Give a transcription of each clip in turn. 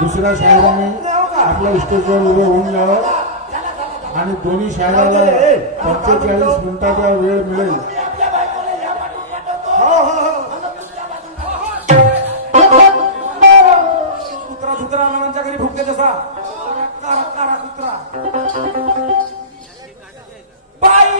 दुसऱ्या शायराने आपल्या स्टेजवर उभे होऊन जावं आणि दोन्ही शायराला 45 मिनिटाचा वेळ मिळेल. कुत्रा धुत्रा नानांच्या घरी भुकते तसा कारा कुत्रा बाई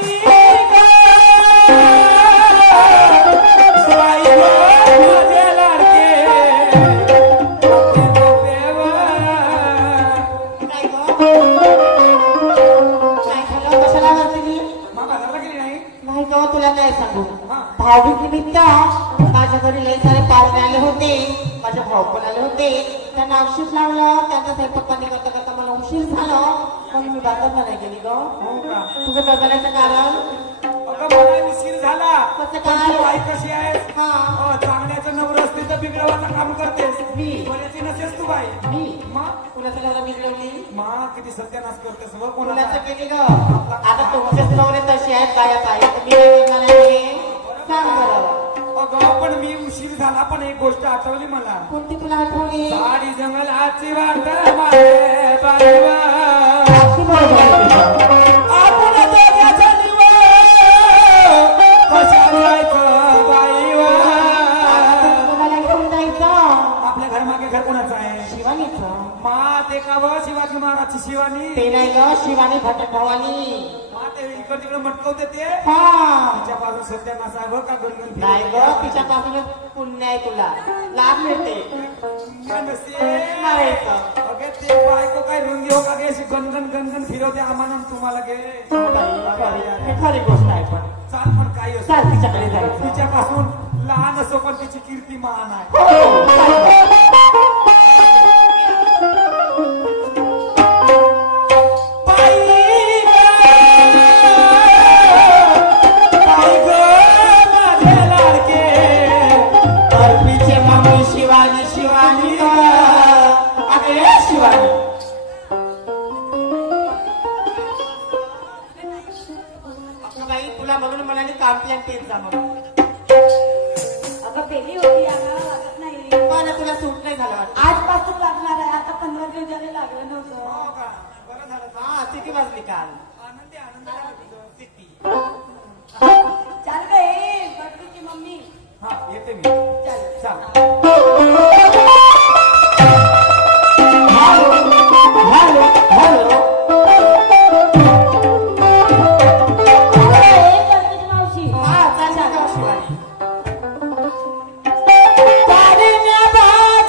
भाऊबीज निमित्त माझ्या घरी लई सारे पाहुणे आले होते, माझे भाऊ पण आले होते. त्यांना औषध लावलं, त्यांचा स्वयंपाक पाणी करता करता मला उशीर झाला म्हणून मी बाजारला नाही गेली ग. तुझं बदलायचं कारण उशीर झाला. कसं काय बाई कशी आहे? हा चांगल्याचं नवरं असते तर बिघडवाचं काम करतेस. मी बऱ्याची नसेस तू बाई. मी मग कुणाचं नवरा बिघडवली? मा किती सत्यानाश करतेस व कुणाचं केली ग? आता तुमचेच नवरे तसे आहेत बाया पाहिजे तर मी नाही सांग बरं. अगं पण मी उशीर झाला पण एक गोष्ट आठवली मला. कोणती तुला आठवली? साडी जंगलाची वाट मारे बाईवा आपण दोघांचा निवा कशा जायचं बाईवा. तुम्हाला घेऊन जायचं? आपल्या घर मागे घर कोणाचं आहे? शिवानीचं. मा ते का व शिवाजी महाराजची शिवानी? ते नाही ग, शिवानी भटक भवानी. इकडे तिकडे मटकवते ते. तिच्यापासून सध्या नसावं का गणगण नाही ग, तिच्यापासूनच पुण्य आहे तुला, लाभ मिळते. अगे ते बायको काय रुंदी हो का गे गणगण गणगण फिरवते आम्हाला तुम्हाला गे. खरी गोष्ट आहे पण चाल पण काही असो चाल तिच्याकडे जायचं. तिच्यापासून लहान असो पण तिची कीर्ती महान आहे. तुला सूट नाही झालं आजपासून लागणार आहे. आता 15 दिवस झाले लागलं नव्हतं. बरं झालं. हा किती वाजली काल? आनंदी आनंदी. चाल गे बटूची मम्मी. हा येते मी. चल मावशी. हा चाल शिवानी.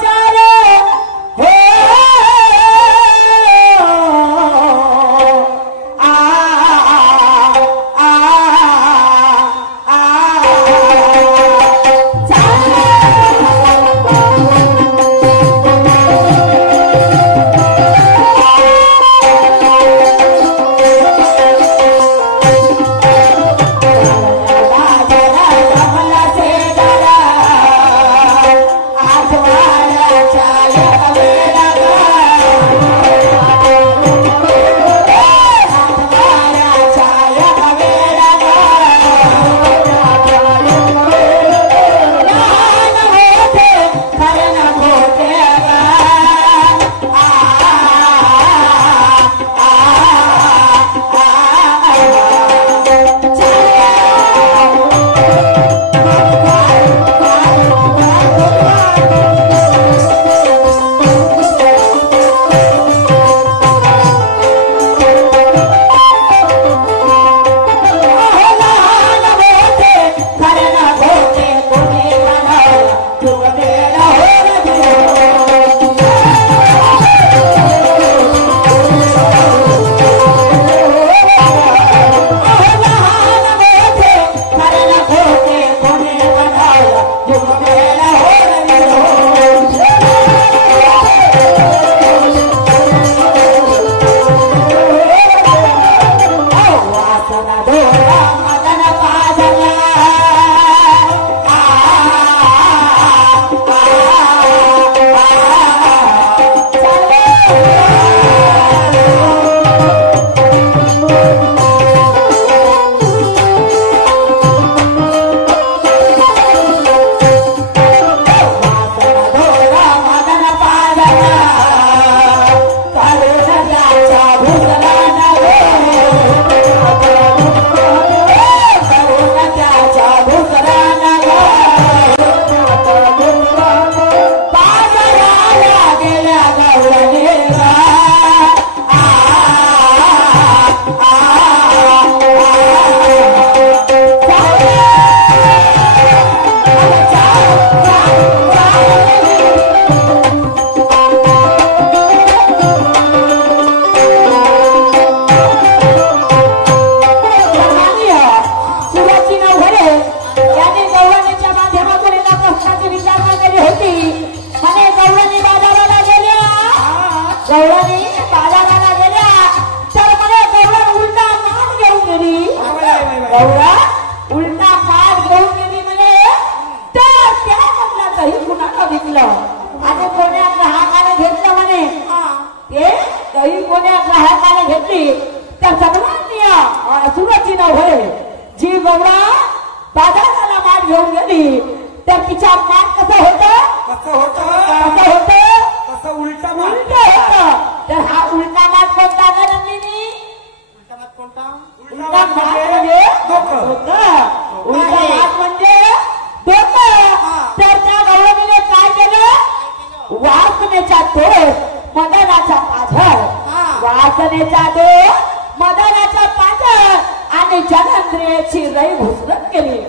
चाल गौराने बाजाराला गेल्या तर मला गौरा उलटा माठ घेऊन गेली. गौरा उलटा माठ घेऊन गेली म्हणे. तर त्या म्हटलं दही कुणाला विकलं आणि कोण्या ग्राहकाने घेतलं म्हणे. ते दही कोण्या ग्राहकाने घेतली तर सगळ्यांनी सुरची न होय. जी गौरा बाजाराला माठ घेऊन गेली तर तिच्या माठ कसं होतं उलटा उलट होतं. तर हा उलटा माठ कोणता ग नंदिनी? उलटा माठ कोणता? उलटा माठ म्हणजे डोकं. उलटा माठ म्हणजे डोकं. तर त्या गौरवीने काय केलं? वासनेचा दोष मदनाचा पाझर. वासनेचा दोष मदनाचा पाझर आणि जनेंद्रियाची रई घुसरण केली.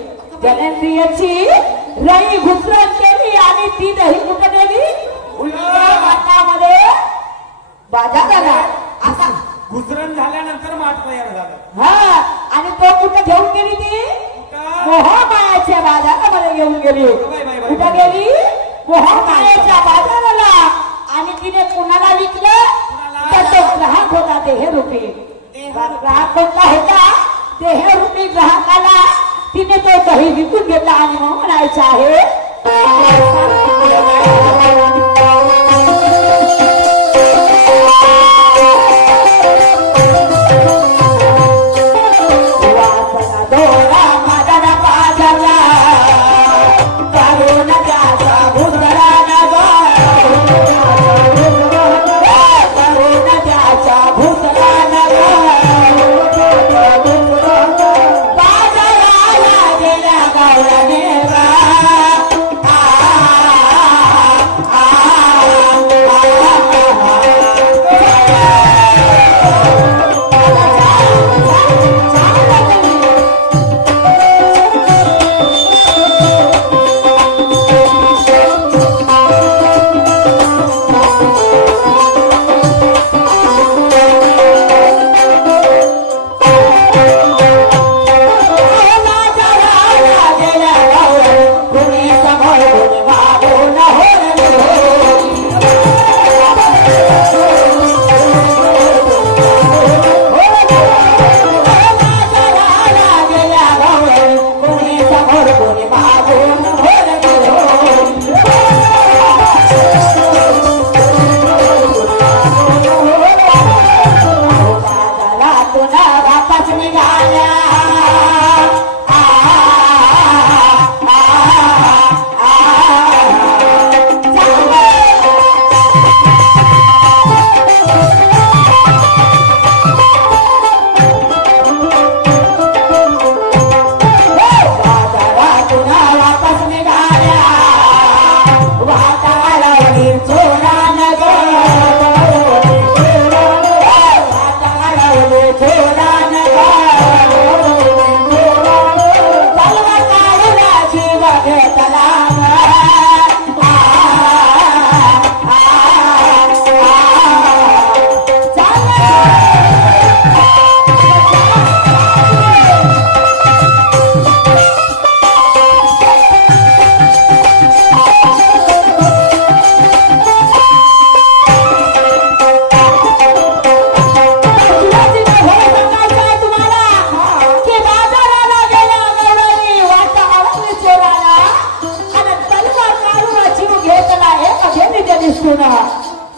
जनेंद्रियाची रई घुसरण केली आणि ती दही कुठं गेली? उलट्या माठामध्ये बाजाराला. असा घुसरण झाल्यानंतर माठ तयार झालं. हा आणि तो कुठं घेऊन गेली? ती मोहमायाच्या बाजारामध्ये घेऊन गेली. कुठं गेली? मोहमायाच्या बाजाराला. आणि तिने कुणाला विकलं? तर तो ग्राहक होता देहरूपी. ग्राहक कोणता होता? देहरूपी ग्राहकाला तिने तो दही विकून घेतला. आणि मग म्हणायचं आहे वासना दोरा मदन पाजला करून त्याचा भुसरा नगा. करून त्याचा भुसरा नगा. बाजाराला गेल्या गौराने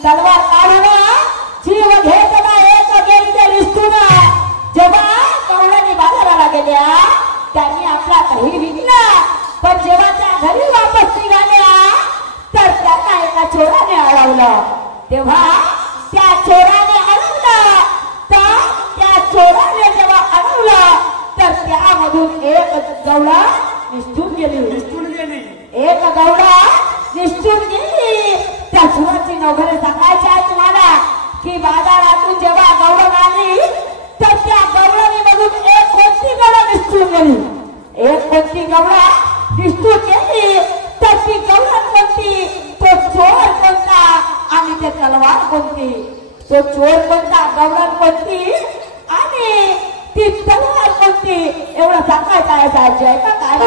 तलवार काढून जीव घेतला एक गेली निसटून. जेव्हा कवळ्याने बाजाराला गेल्या त्यांनी आपला दही विकला. पण जेव्हा त्या घरी वापस निघाल्या तर त्यांना एका चोराने अडवलं. तेव्हा त्या चोराने अडवलं. तर त्या चोराने जेव्हा अडवलं तर त्यामधून एक गवळा निसटून गेली. एक गवळा निसटून गेली. त्या चोराची नवघरे सांगायची आहे तुम्हाला की बाजारातून जेव्हा गवळण आली तर त्या गवळणी मधून एक कोणती गवळा निसटून गेली. एक कोणती गवळा निसटून गेली तर ती गवळण कोणती? तो चोर कोणता आणि ते तलवार कोणती? तो चोर कोणता, गवळण कोणती आणि ती तलवार कोणती? एवढं सांगायचं आहे साहेब. आहे का काय?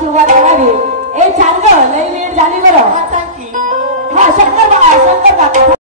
कामाची वाट लागावी. ए छान ग लई वेळ झाली बरं. हा, सांग की. हा शंकर काका